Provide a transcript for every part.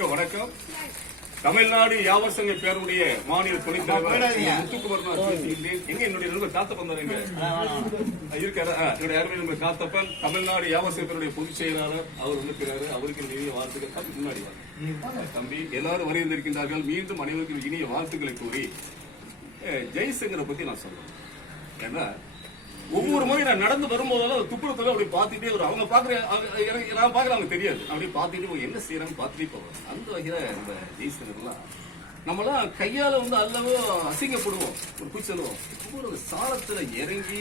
அனைவருக்கும் வணக்கம். தமிழ்நாடு வியாபார சங்க பேருடைய மாநில துணைத் தலைவர் முத்துக்குமார் பேசுகிறேன். எங்க என்னுடைய நண்பர் காத்தப்பன் தான் இருக்காரு. என்னுடைய அருமை நண்பர் காத்தப்பன் தமிழ்நாடு வியாபார சங்கத்தினுடைய பொதுச் செயலாளர் அவர் இருக்கிறாரு. அவருக்கு நிறைய வாழ்த்துக்கள். முன்னாடி தம்பி எல்லாரும் வருகின்றிருக்கின்றார்கள். மீண்டும் அனைவருக்கும் இனிய வாழ்த்துக்களை கூறி ஜெய்சங்கரை பத்தி நான் சொல்றேன். ஏன்னா ஒவ்வொரு முறை நான் நடந்து வரும்போதெல்லாம் துப்புரத்துல அப்படி பார்த்துட்டே வரும். அவங்க பாக்குற நான் பாக்குற அவங்க தெரியாது. அப்படி பார்த்துட்டு என்ன செய்யறாங்க பார்த்துட்டே போவோம். அந்த வகையில இந்த ஜெய்சங்கர்லாம் நம்மளாம் கையால அல்லவோ அசிங்கப்படுவோம், ஒரு கூச்சலுவோம். ஒவ்வொரு சாலத்துல இறங்கி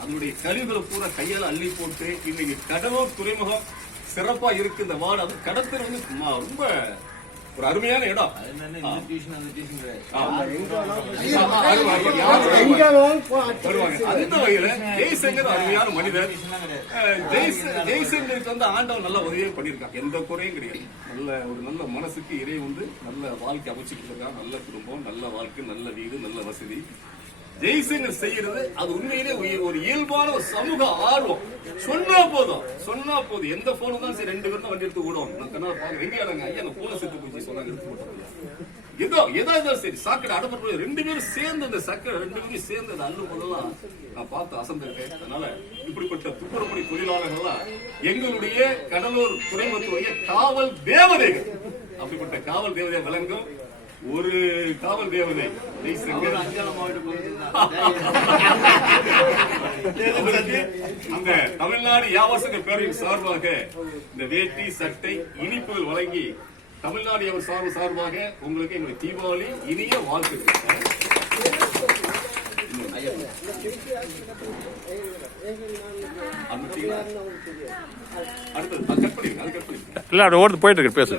அதனுடைய கழிவுகளை பூரா கையால அள்ளி போட்டு இன்னைக்கு கடலூர் துறைமுகம் சிறப்பா இருக்கு. இந்த வார்டு அது கடத்தல் ரொம்ப ஒரு அருமையான இடம். அந்த வகையில ஜெய்சங்கர் அருமையான மனிதர். ஜெய்சங்கருக்கு ஆண்டவன் நல்ல உதவியே பண்ணிருக்கான். எந்த குறையும் கிடையாது. நல்ல மனசுக்கு இறை நல்ல வாழ்க்கை அமைச்சு கொடுத்திருக்கான். நல்ல குடும்பம், நல்ல வாழ்க்கை, நல்ல வீடு, நல்ல வசதி. ஜெய்சங்கர் செய்யறது அது உண்மையிலே ஒரு இயல்பான ஒரு சமூக ஆர்வம். சொன்னா போதும் எந்த போனும் தான் சரி, 2 பேரும் தான் வண்டி எடுத்து ஓடும். நான் கண்ணா பாக்க எங்கேயாங்க ஐயா அந்த போன செத்து போச்சு சொன்னாங்க, எடுத்து போட்டோம். ஏதோ சரி சாக்கடை அடப்பட்டு 2 பேரும் சேர்ந்து அந்த சக்கரை 2 பேரும் சேர்ந்து அந்த அள்ளு போதெல்லாம் நான் பார்த்து அசந்திருக்கேன். அதனால இப்படிப்பட்ட துப்புரப்பணி தொழிலாளர்கள்லாம் எங்களுடைய கடலூர் துறைமுகத்துடைய காவல் தேவதைகள். அப்படிப்பட்ட காவல் தேவதை விளங்கும் ஒரு காவல் தேவதை ஜெய்சங்கர். அந்த தமிழ்நாடு வியாபார சங்க பேரவையின் சார்பாக இந்த வேட்டி சட்டை இனிப்புகள் வழங்கி தமிழ்நாடு வியாபார சார்பாக உங்களுக்கு எங்களுடைய தீபாவளி இனிய வாழ்த்துக்கள். அடுத்தது கட் பண்ணி இல்ல, அது ஓடுது போயிட்டு இருக்கு, பேசு.